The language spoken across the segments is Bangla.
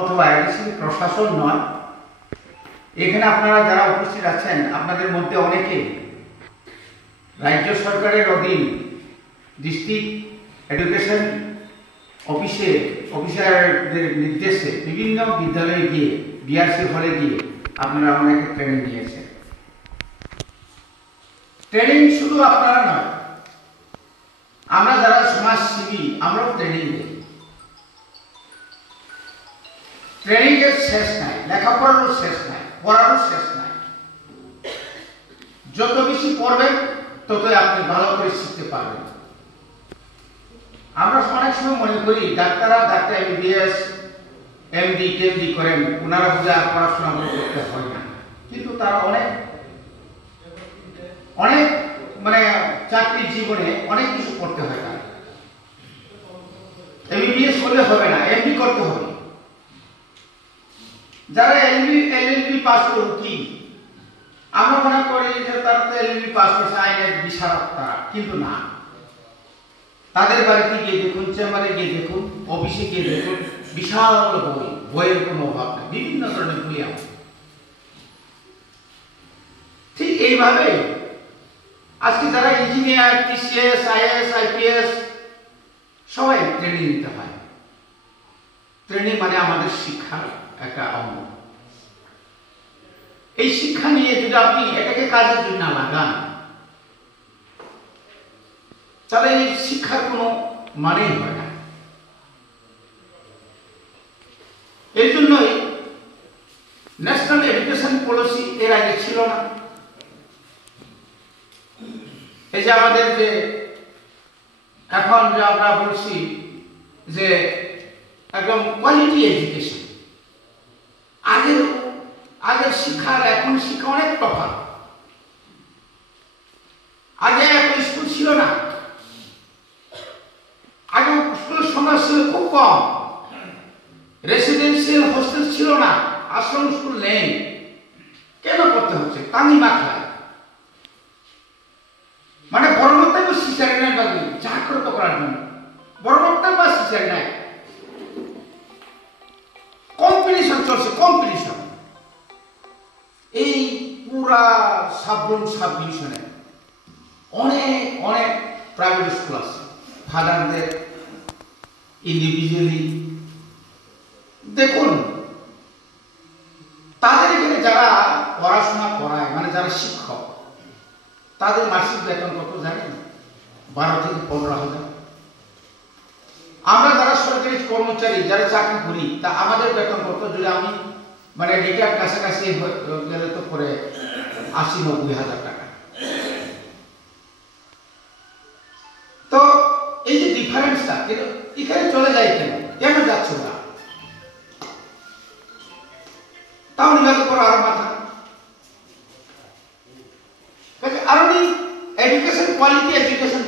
অথবা এডিসি প্রশাসন নয়। এখানে আপনারা যারা উপস্থিত আছেন আপনাদের মধ্যে অনেকে রাজ্য সরকারের অধীন ডিস্ট্রিক্ট এডুকেশন অফিসারদের নির্দেশে বিভিন্ন বিদ্যালয়ে গিয়ে বিআরসি হলে গিয়ে আপনারা অনেকে ট্রেনিং নিয়েছেন। ট্রেনিং শুধু আপনারা নয়, আমরা যারা সমাজসেবী আমরাও ট্রেনিং দিই। ট্রেনিং এর শেষ নাই, লেখাপড়ারও শেষ নাই, পড়ারও শেষ নাই। যত বেশি পড়বেন ততই আপনি ভালো করে শিখতে পারবেন। আমরা অনেক সময় মনে করি ডাক্তার এমবিবিএস এমডি টিএমডি করেন, ওনারা বুঝে পড়াশোনা করতে হয় না, কিন্তু তারা অনেক মানে চাকরি জীবনে অনেক কিছু করতে হয়। তার এমবিবিএস করলে হবে না, এমডি করতে হবে। যারা এলএলবি পাস করে উকিল, আমরা মনে করি যে তারা তো এলএলবি পাস করছে, আইনের বিশারদ তারা, কিন্তু না। তাদের বাড়িতে গিয়ে দেখুন, চেম্বারে গিয়ে দেখুন, অফিসে গিয়ে দেখুন, বিশাল বইয়ের কোনো অভাব নেই, বিভিন্ন ধরনের বই আছে। ঠিক এইভাবে আজকে যারা ইঞ্জিনিয়ার, টিসিএস, আইএএস, আইপিএস সবাই ট্রেনিং নিতে হয়। ট্রেনিং মানে আমাদের শিক্ষার একটা অঙ্গ। এই শিক্ষা নিয়ে যদি আপনি এটাকে কাজের জন্য না লাগান, তাহলে এই শিক্ষার কোনো মানেই হয় না। এই জন্যই ন্যাশনাল এডুকেশন পলিসি এর আগে ছিল না। এই যে আমাদের যে এখন যে আমরা বলছি যে একদম কোয়ালিটি এডুকেশন, আগের শিক্ষার এখন শিক্ষা অনেক তফাৎ। আগে এত স্কুল ছিল না, আগে স্কুলের সংখ্যা ছিল খুব কম, রেসিডেন্সিয়াল হোস্টেল ছিল না, আশ্রম স্কুল নেই। কেন করতে হচ্ছে? পানি মাখায়, মানে বড় বক্তব্য সিসারি নাই, বাকি জাগ্রত করার জন্য বড় বক্তব্য সিসারি নাই। কম্পিটিশন চলছে, কম্পিটিশন। এই পুরা সাব ডিভিশনে অনেক প্রাইভেট স্কুল আছে, ফাদারদের ইন্ডিভিজুয়ালি। দেখুন তাদের এখানে যারা পড়াশোনা করায়, মানে যারা শিক্ষক, তাদের মাসিক বেতন কত জানেন? 12 থেকে 15,000। আমরা যারা সরকারি কর্মচারী, যারা চাকরি করি, তা আমাদের বেতন কত? যদি আমি মানে রিটায়ার কাছাকাছি গেলে তো করে 80-90,000 টাকা। তো এই যে ডিফারেন্সটা এখানে চলে যায় কেন যাচ্ছে ওরা? তাও নিবাদ করো আরো মাথা। আরো এডুকেশন, কোয়ালিটি এডুকেশন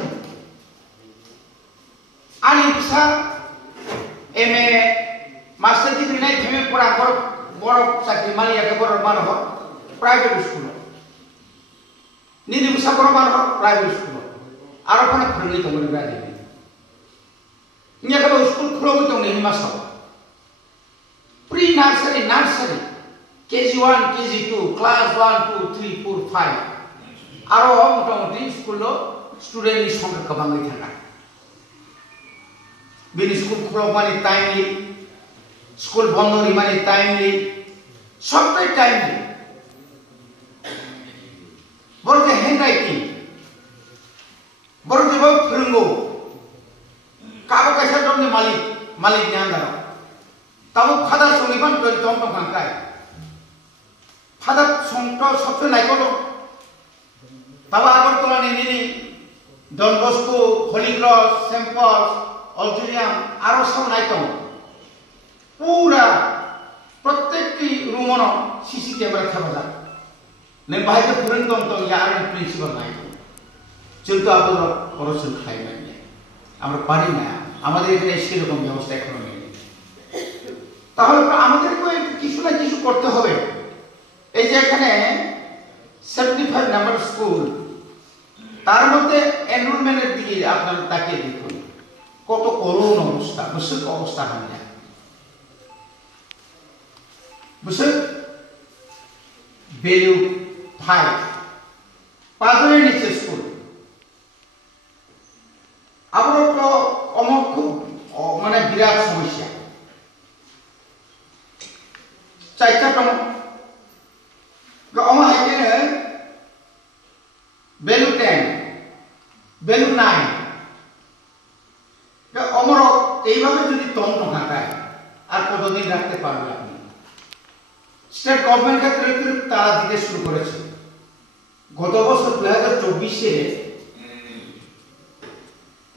আর ইচ্ছা এমএ মাস্টার ডিগ্রি নাই, থেমে পড়া বড় চাকরি মালিয়াকে বড় মানুষ প্রাইভেট স্কুল, নিধি মুসা বড় মানুষ প্রাইভেট স্কুল, আরো কোনো ফ্রেন্ডলি তো বলে বেড়ে ইয়া স্কুল খুলো তো নেই মাস pre nursery, KG 1, KG 2, class 1, 2, 3, 4, 5 আরো মোটামুটি স্কুল স্টুডেন্টের সংখ্যা কমাই থাকা। বিন স্কুল খুলো মানে টাইমলি, স্কুল বন্ধ মানে টাইমলি, সবটাই টাইমলি। বলতে হ্যান্ড রাইটিং বড় দেব ফিরঙ্গো কাগজ কাছার জন্য মালিক নিয়ে আন্দারা তাও ফাদার সঙ্গীবান জন্ম ভাঙ্কায় ফাদার সংটা সবচেয়ে নাইকলো তাও আগরতলা নিয়ে Don Bosco, Holy Cross, Saint Paul's, অল্টুরিয়াম আরো সব নাইকম পুরা প্রত্যেকটি রুমন সিসি ক্যামেরা থাকা যায়। నేను బయట పురంతో యారని ప్రిన్సిపల్ নাইকম কিন্তু আপনারা পড়াশোনা খাইবেন না, আমরা পারি না, আমাদের এখানে সেরকম ব্যবস্থা এখনো নেই। তাহলে আমাদেরকে কিছু না কিছু করতে হবে। এই যে এখানে 75 নাম্বার স্কুল, তার মধ্যে এনরোলমেন্টের দিকে আপনারা তাকিয়ে দেখুন কত করুণ অবস্থা, মুশকিল অবস্থা হয় না। बुझे वैल्यू 5 पाजरे नीचे स्कूल अब तो अमक खूब माने विराट समस्या चाइता टम अमा हाइके वैल्यू 10 वैल्यू 9 अमर এইভাবে যদি তন্ত্র খাটায় আর কতদিন রাখতে পারবে আপনি স্টেট গভর্নমেন্ট ক্ষেত্রে তারা দিতে শুরু করেছে গত বছর 2024 এ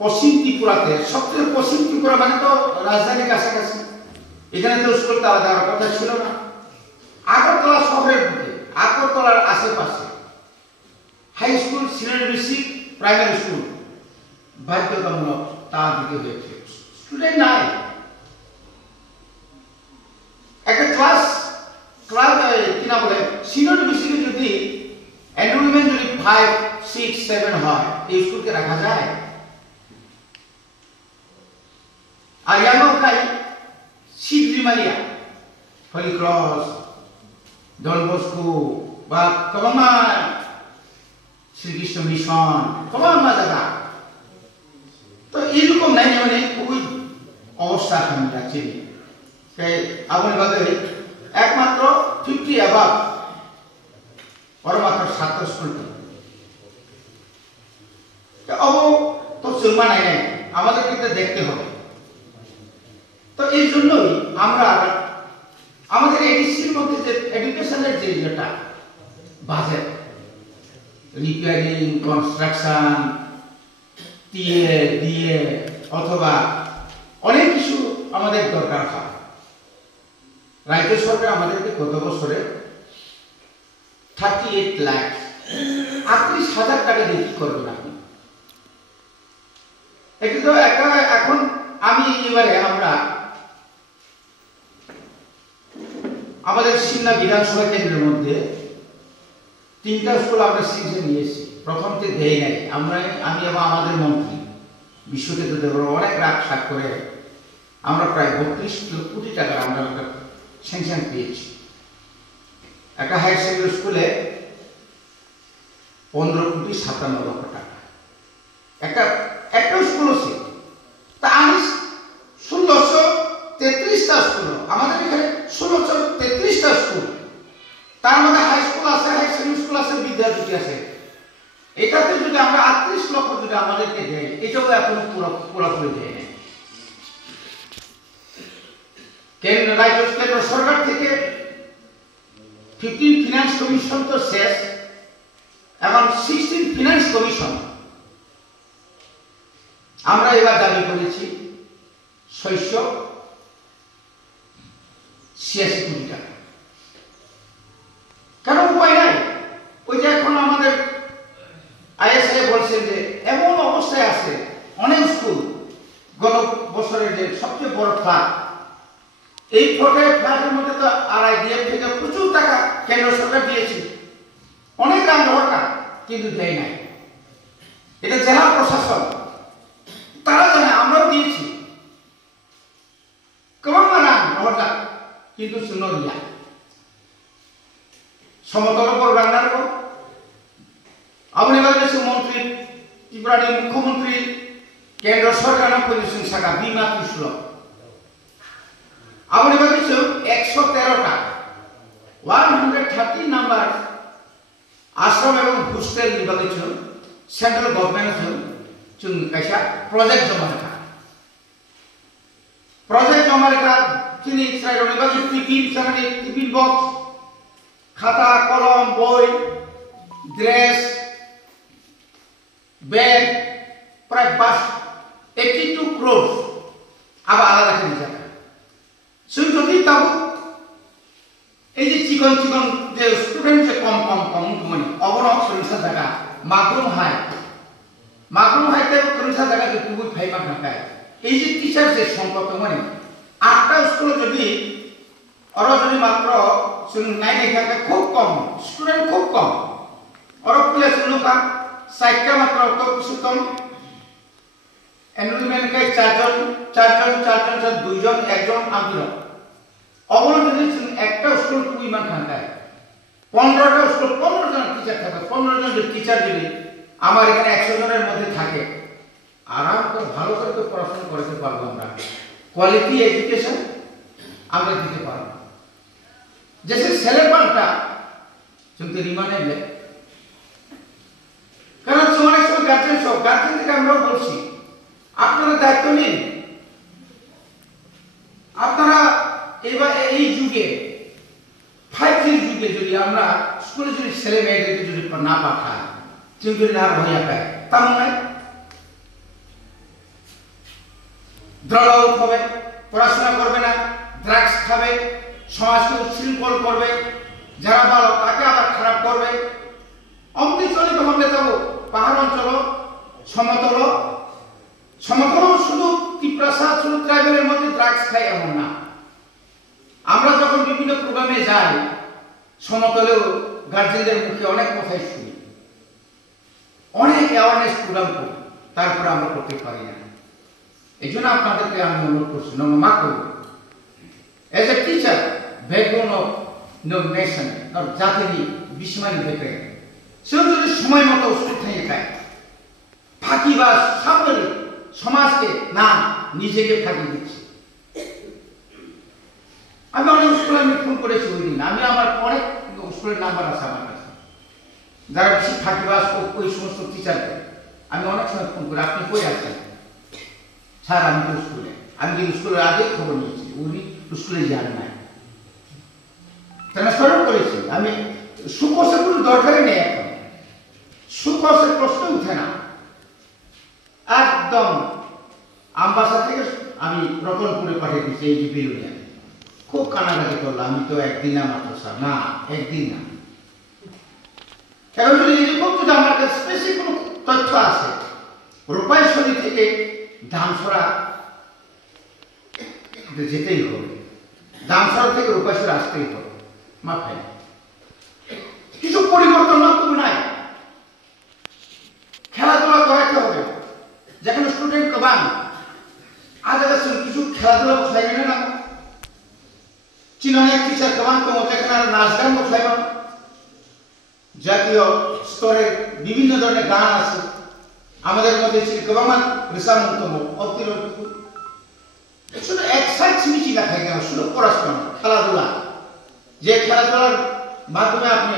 পশ্চিম ত্রিপুরাতে সবচেয়ে পশ্চিম ত্রিপুরা মানে তো রাজধানীর কাছাকাছি এখানে তো স্কুল তারা দেওয়ার কথা ছিল না আগরতলা শহরের মধ্যে আগরতলার আশেপাশে high school senior basic primary school বাধ্যতামূলক তা দিতে হয়েছে স্টুডেন্ট নাই একটা ক্লাস কিনা বলে সিনিয়র বেসিকে যদি এনরোলমেন্ট যদি 5 6 7 হয় এই স্কুলকে রাখা যায় আর ইয়ানোকাই সিদ্রিমালিয়া হলি ক্রস ডন বস্কো বা কমা শ্রীকৃষ্ণ মিশন কমা জায়গা তো এরকম নাই মানে খুবই অবস্থা সামনে যাচ্ছে আপনি বাদে একমাত্র 50 অ্যাবাভ মাত্র ছাত্র স্কুল অব তো চলমা নাই নাই আমাদের কিন্তু দেখতে হবে তো এই জন্যই আমরা আমাদের এডিসির মধ্যে যে এডুকেশনের যেটা বাজেট রিপেয়ারিং কনস্ট্রাকশন দিয়ে অথবা অনেক কিছু আমাদের দরকার হয় রাজ্য সরকার আমাদেরকে গত বছরে 38 লাখ 38,000 টাকা দিয়ে কি করবেন আপনি এখন আমি এবারে আমরা আমাদের সিমলা বিধানসভা কেন্দ্রের মধ্যে 3টা স্কুল আমরা সিজে নিয়েছি প্রথমতে দেই নাই আমি এবং আমাদের মন্ত্রী বিশ্বজিৎ দেব অনেক রাগ সাক করে আমরা প্রায় 32 কোটি টাকা আমরা স্যাংশন পেয়েছি একটা হাই সেকেন্ডারি স্কুলে 15 কোটি 57 লক্ষ টাকা একটা স্কুল আছে তা আমি 1633টা স্কুল আমাদের এখানে 1633টা স্কুল তার মধ্যে হাই স্কুল আছে হাই সেকেন্ডারি স্কুল আছে বিদ্যাপীঠ আছে এটাতে যদি আমরা 38 লক্ষ যদি আমাদেরকে দেয় এটাও এখন পুরোপুরি দেয় না কেন্দ্র সরকার থেকে 15 ফিনান্স কমিশন তো শেষ এবং 16 ফিনান্স কমিশন আমরা এবার দাবি করেছি 686 কোটি টাকা কেন উপায় নাই ওই যে এখন আমাদের আইএসআই বলছেন যে এমন অবস্থায় আছে অনেক স্কুল গত বছরের যে সবচেয়ে বড় ফ্ল্যাট এই ফ্ল্যাটের মধ্যে তো আরআইডিএফ থেকে প্রচুর টাকা কেন্দ্র সরকার দিয়েছে অনেক টাকা কিন্তু দেয় নাই এটা জেলা প্রশাসন তারা জানে আমরাও দিয়েছি কেমন মানা কিন্তু শুনো দিয়া সমতল উপর রান্নার আপনি বলেছেন মন্ত্রী ত্রিপুরার মুখ্যমন্ত্রী কেন্দ্র সরকার পরিবেশন শাখা বিমা কৃষ্ণ আপনি বলেছেন 113টা 130 নাম্বার আশ্রম এবং হোস্টেল নির্বাচন সেন্ট্রাল গভর্নমেন্ট চুন কাইসা প্রজেক্ট জমা রেখা তিনি টিফিন বক্স খাতা কলম বই ড্রেস ব্যাগ প্রায় 82 ক্রোর আবার আলাদা করে যাবে শুধু যদি তাও এই যে চিকন যে স্টুডেন্ট যে কম মানে অবরক সংখ্যা জায়গা মাগরুম হাইতে সংখ্যা জায়গা যে খুবই ফাইমার ঢাকায় এই যে টিচার যে সংখ্যক মানে 8টা স্কুল যদি যদি মাত্র নাই এখানে খুব কম স্টুডেন্ট খুব কম প্লে শুনুকা 60টা মাত্র কিছু কম এনরোলমেন্ট কাই 4জন 2জন 1জন আমদিন অবলো যদি একটা স্কুল যদি টিচার যদি আমার এখানে 100 জনের মধ্যে থাকে, আরাম করে ভালো করে তো পড়াশোনা করতে পারবো, আমরা কোয়ালিটি এডুকেশন আমরা দিতে পারবো। जैसे সেলেবানটা কিন্তু রিমানেবল, কারণ অনেক সময় গার্জেন থেকে আমরা বলছি আপনারা দায়িত্ব নিন। আপনারা এবার এই যুগে 5G যুগে যদি আমরা স্কুলে যদি ছেলে মেয়েদেরকে যদি না পাঠাই, যদি না ভয় পায়, তাহলে দ্রঢ় হবে, পড়াশোনা করবে না, ড্রাগস খাবে, সমাজকে উচ্ছৃঙ্খল করবে, যারা ভালো তাকে আবার খারাপ করবে। অমনি চলিত ভাবে যাব পাহাড় অঞ্চল সমতল শুধু ত্রিপ্রাসা শুধু ট্রাইবেলের মধ্যে ড্রাগস খায় এমন না। আমরা যখন বিভিন্ন প্রোগ্রামে যাই সমতলেও গার্জেনদের মুখে অনেক কথাই শুনি, অনেক অ্যাওয়ারনেস প্রোগ্রাম করি, তারপরে আমরা করতে পারি না। এই জন্য আপনাদেরকে আমি অনুরোধ করছি, নমা করব as a teacher backbone of no nation আর জাতির বিস্মারি দেখে সে যদি সময় মতো ওষুধ থেকে খায়, ফাঁকি বা সাবধানে সমাজকে না নিজেকে ফাঁকি দিচ্ছে। আমি অনেক স্কুলে আমি ফোন করেছি ওই দিন, আমি আমার অনেক স্কুলের নাম্বার আছে আমার কাছে, যারা বেশি ফাঁকিবাজ ওই সমস্ত টিচারদের আমি অনেক সময় ফোন করি, আপনি কই আছেন স্যার? আমি তো স্কুলে, আমি কিন্তু স্কুলের আগে খবর নিয়েছি, উনি স্কুলে যান নাই, ট্রান্সফারও করেছি। আমি সুকোষের কোনো দরকারই নেই, এখন সুকোষের প্রশ্ন উঠে না। একদম আমবাসা থেকে আমি রতনপুরে পাঠিয়ে দিচ্ছি, এই যে বিরুলিয়া। খুব কানাকাটি করলো, আমি তো একদিন না মাত্র স্যার, না একদিন না। এখন যদি এরকম যদি আমার কাছে স্পেসিফিক কোনো তথ্য আছে, রূপাইশ্বরী থেকে ধামসরা যেতেই হবে, ধামসরা থেকে রূপাইশ্বরী আসতেই হবে, মাথায় কিছু পরিবর্তন না তুমি নাই। খেলাধুলা করাতে হবে, যেখানে স্টুডেন্ট কমান আজ কিছু খেলাধুলা বসাই গেলে না, চিনানের টিচার কমান তো যেখানে নাচ গান বসাইব, জাতীয় স্তরে বিভিন্ন ধরনের গান আছে আমাদের মধ্যে, কমান রেশামন্তম অতিরিক্ত শুধু এক্সাইজ মিছি দেখাই গেল, শুধু পড়াশোনা খেলাধুলা, যে খেলাধুলার মাধ্যমে আপনি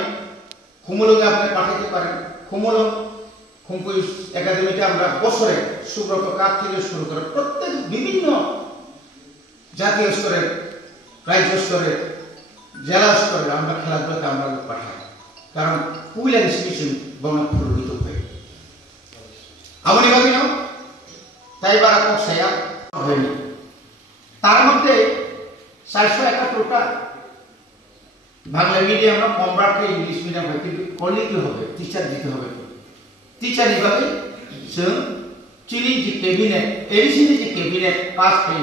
খুমুলকে আপনি পাঠাতে পারেন। খুমুলক খুমকুইস একাডেমিতে আমরা বছরে সুব্রত কাঠ থেকে শুরু করে প্রত্যেক বিভিন্ন জাতীয় স্তরে, রাজ্য স্তরে, জেলা স্তরে আমরা খেলাধুলাতে আমরা পাঠাই, কারণ কুইল ইনস্টিটিউশন বঙ্গ প্রভাবিত হয়ে আমনি ভাবি না তাই বারা কষাইয়া হয়নি। তার মধ্যে 471টা বাংলা মিডিয়াম না কম রাখলে ইংলিশ মিডিয়াম হয়, কিন্তু করলে কি হবে, টিচার দিতে হবে। টিচাर हिसाबै जों चिनि जि केबिनेट एडिसिनि जि केबिनेट पास पे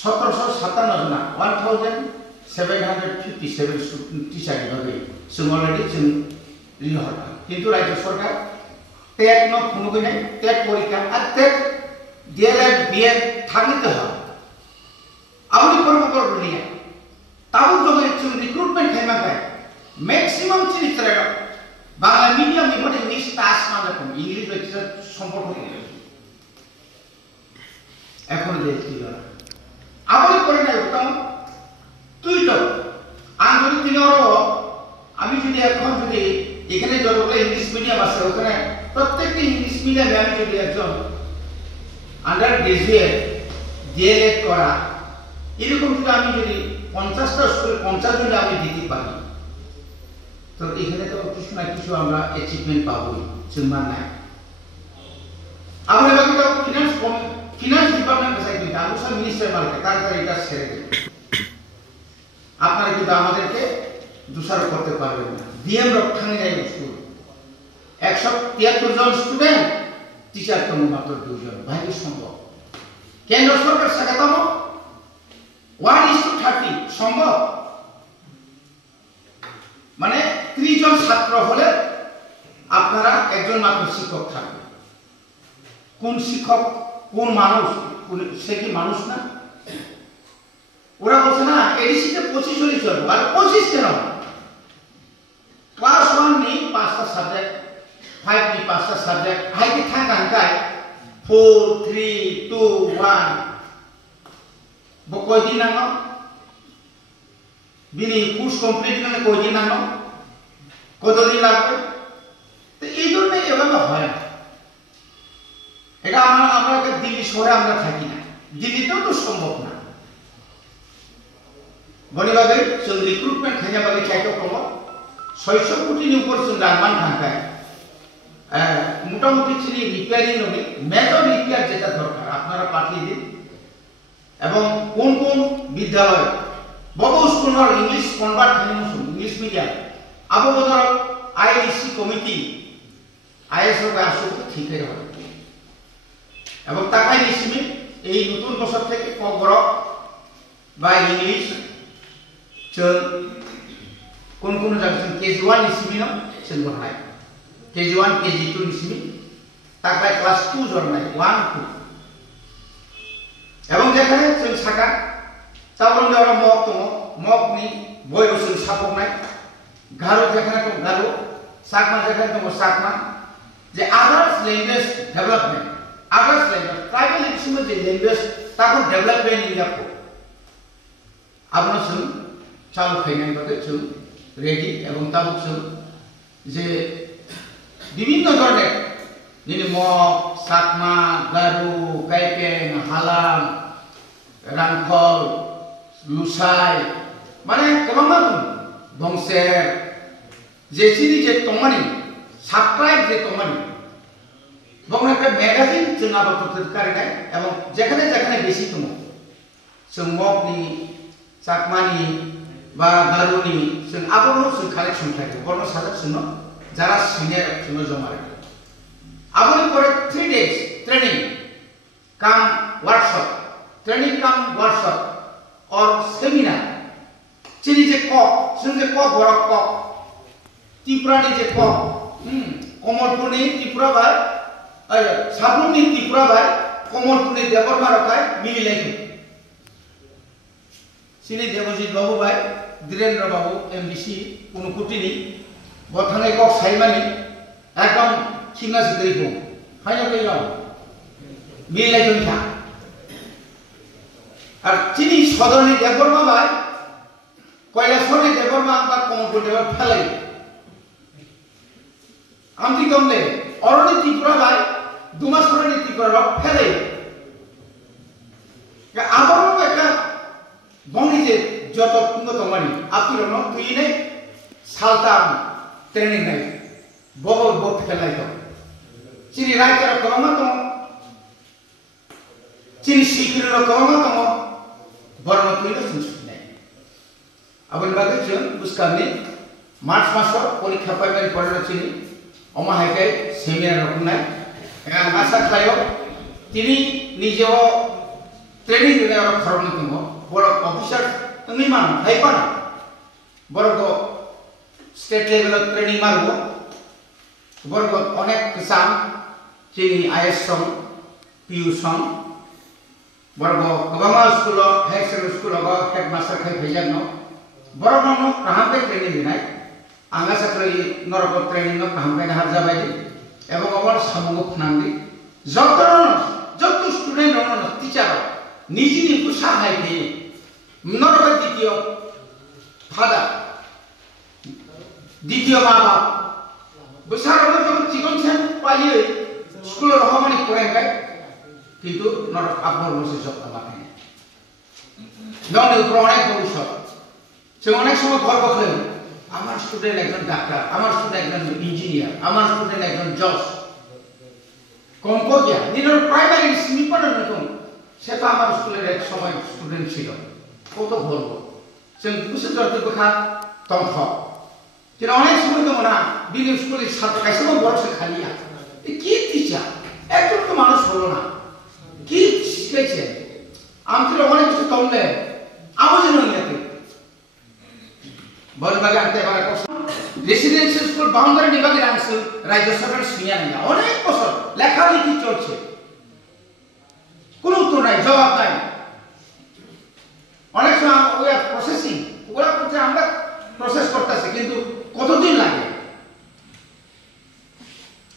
1757 जना 1757 टीचार हिसाबै जों अलरेडी जों लिहरबाय, किन्तु राज्य सरकार टेट न खुनुगैनाय टेट परीक्षा आरो टेट डीएलएड बीएड थांगिते हा आउनि परमपर लिया ताबो जों रिक्रुटमेंट खालामबाय मैक्सिमाम चिनि ट्रेड বাংলা মিডিয়াম নিবনে ইংলিশ টাস মানে কোন ইংলিশ লেকচার সম্পর্ক এখন দেখি আবার করে না উত্তম তুই তো আন্দোলন দিনরও আমি যদি এখন যদি এখানে যতগুলো ইংলিশ মিডিয়াম আছে ওখানে প্রত্যেকটি ইংলিশ মিডিয়ামে আমি যদি একজন আন্ডার গ্রাজুয়েট ডিএলএড করা এরকম যদি আমি যদি 50টা স্কুল 50 জন আমি দিতে পারি, তো এখানে তো কিছু না কিছু আমরা অ্যাচিভমেন্ট পাবো, চিন্তা নাই। আমরা বাকি তো ফিনান্স ডিপার্টমেন্ট কাছে কিন্তু আমি সব মিনিস্টার মালকে তাড়াতাড়ি এটা ছেড়ে দেব, আপনারা কিন্তু আমাদেরকে দোষারোপ করতে পারবেন না। ডিএম রক্ষানে যাই স্কুল 173 জন স্টুডেন্ট, টিচার তো মাত্র 2 জন, ভাইকে সম্ভব? কেন্দ্র সরকার শেখাতাম 1:30 সম্ভব? মানে 30 জন ছাত্র হলে আপনারা একজন মাত্র শিক্ষক থাকবে। কোন শিক্ষক কোন মানুষ, সে কি মানুষ না? ওরা বলছে না এডিসিতে 25 জনই চলবে, আর 25 কেন? ক্লাস 1 নেই 5টা subject the subject hai ki thang kan kai 4 3 2 1 bokoi din nang bini course complete করলে কয়দিন নাও কতদিন লাগবে তো এই জন্য এভাবে হয় না এটা আমরা দিল্লি শহরে আমরা থাকি না দিল্লিতেও তো সম্ভব না বনিবাগে जों রিক্রুটমেন্ট খাইনাবাগে চাইতো কম 600 কোটির উপর जों রানমান থাকায় মোটামুটি চিনি রিপেয়ারিং হবে মেজর রিপেয়ার যেটা দরকার আপনারা পাঠিয়ে দিন এবং কোন কোন বিদ্যালয় বড় স্কুলের ইংলিশ কনভার্ট খাইনো ইংলিশ মিডিয়াম আবো বদর আইএসসি কমিটি আইএসও আসলে ঠিকই হবে এবং টাকাই নিসিমি এই নতুন বছর থেকে কগর বা ইংলিশ जों কোন কোন জায়গায় কেজি 1 নিসিমি না जों বহাই কেজি 1 কেজি 2 নিসিমি টাকায় ক্লাস 2 জরনাই 1 2 এবং যেখানে जों সাকা তারপর আমরা মক নি বইও जों সাপকনাই গারো যেখানে তো গারো সাকমা যেখানে তো সাকমা যে others language development others language tribal institute যে ল্যাঙ্গুয়েজ তাকে ডেভেলপমেন্ট নিয়াকো আপনা जों চালু খাইনাই বাকে जों রেডি এবং তাবুক जों যে বিভিন্ন ধরনের যেনে মক সাকমা গারো কাইপেং হালাম রাংখল লুসাই মানে गोबां বংশের যে চিনি যে তমানি সাবস্ক্রাইব যে তমানি এবং একটা ম্যাগাজিন जों আবদ্ধ কারিনাই এবং যেখানে যেখানে বেশি দङ जों মকনি চাকমানি বা গারোনি जों আবনো जों কালেকশন থাকে বড় সাজা শুনো যারা সিনিয়র শুনো জমা রাখে আবনি পরে 3 days ট্রেনিং কাম ওয়ার্কশপ ট্রেনিং কাম ওয়ার্কশপ और सेमिनार चिनी जे क जों जे क बड़ क त्रिपुरानि जे क कमलपुरनि त्रिपुरा बाय साबुननि त्रिपुरा बाय कमलपुरनि देवबर्मा रखाय मिलिलायखो चिनि देवजित बाबू बाय धीरेन्द्र बाबू एमबीसी उनुकुटिनि बथांगाय क साइमानि एकदम सिंगा सिगरिखौ फाइनाल गैयाव मिलिलायखो था আর চিনি সদরনি দেববর্মা ভাই কৈলাসহরনি দেববর্মা বা কমলপুর দেবর ফেলাই আমতি কমলে অরণি ত্রিপুরা ভাই দুমাসরনি ত্রিপুরা ফেলাই আবারও একটা বংনি যে যত উন্নতমানি আপনি রন তুইনে সালতাম ট্রেনিং নাই বগল বক ফেলাই তো চিনি রাইটার কমা তো চিনি শিখির কমা তো बरनो तुइनो सुनसुनाय आबन बागे जों बुसकामनि मार्च मासाव परीक्षा पाइबारि पढ़ाचिनि अमा हायकाय सेमिनार रखनाय एगा आसा खायो तिनि निजेव ट्रेनिं होनाय खरमनि दङ बर अफिसार नोंनि मान हायपान बरगो स्टेट लेवल ट्रेनिं मारगो बरगो अनेक किसान चिनि आईएएस सं पीयू सं बरगो गोबां school high secondary school headmaster खाय फैजानो बरगनो काहामबे ट्रेनिं होनाय आंगा साख्रि नरक ट्रेनिं काहामबे हार जाबाय এবং আমার সামগ্রিক ফনান্দি যত স্টুডেন্ট রন টিচার নিজে সাহায্য দিয়ে নরক দ্বিতীয় ফাদার দ্বিতীয় মা বাপ বসারনো যখন জীবন সেন পাইয়ে স্কুল রহমানি পড়ায় কিন্তু নরক আপনার বসে যত্ন লাগে ননের উপর অনেক ভবিষ্যৎ সে অনেক সময় গর্ব করে আমার স্টুডেন্ট একজন ডাক্তার আমার স্টুডেন্ট একজন ইঞ্জিনিয়ার আমার স্টুডেন্ট একজন জজ কম্পোজিয়া নিরর প্রাইমারি স্নিপার নতুন সেটা আমার স্কুলের এক সময় স্টুডেন্ট ছিল কত গর্ব সে বুঝে ধরতে কথা তংখ যেন অনেক সময় তো না দিন স্কুলের ছাত্র কাছে বড় সে খালি আছে কি টিচার একজন তো মানুষ হলো না কি শিখেছে আমি তো অনেক কিছু তমলে আওয়াজ নইয়াতে বলবাগে আনতে পারে রেসিডেন্সিয়াল স্কুল বাউন্ডারি নিবাগে আনছে রাজ্য সরকার শুনিয়া না অনেক বছর লেখালেখি চলছে কোনো উত্তর নাই জবাব নাই অনেক সময় ওই প্রসেসিং ওগুলা করতে আমরা প্রসেস করতেছি কিন্তু কতদিন লাগে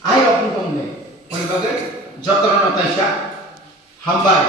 আই बुंथ'नो उनबागै जतन नाथायसा हामबाय।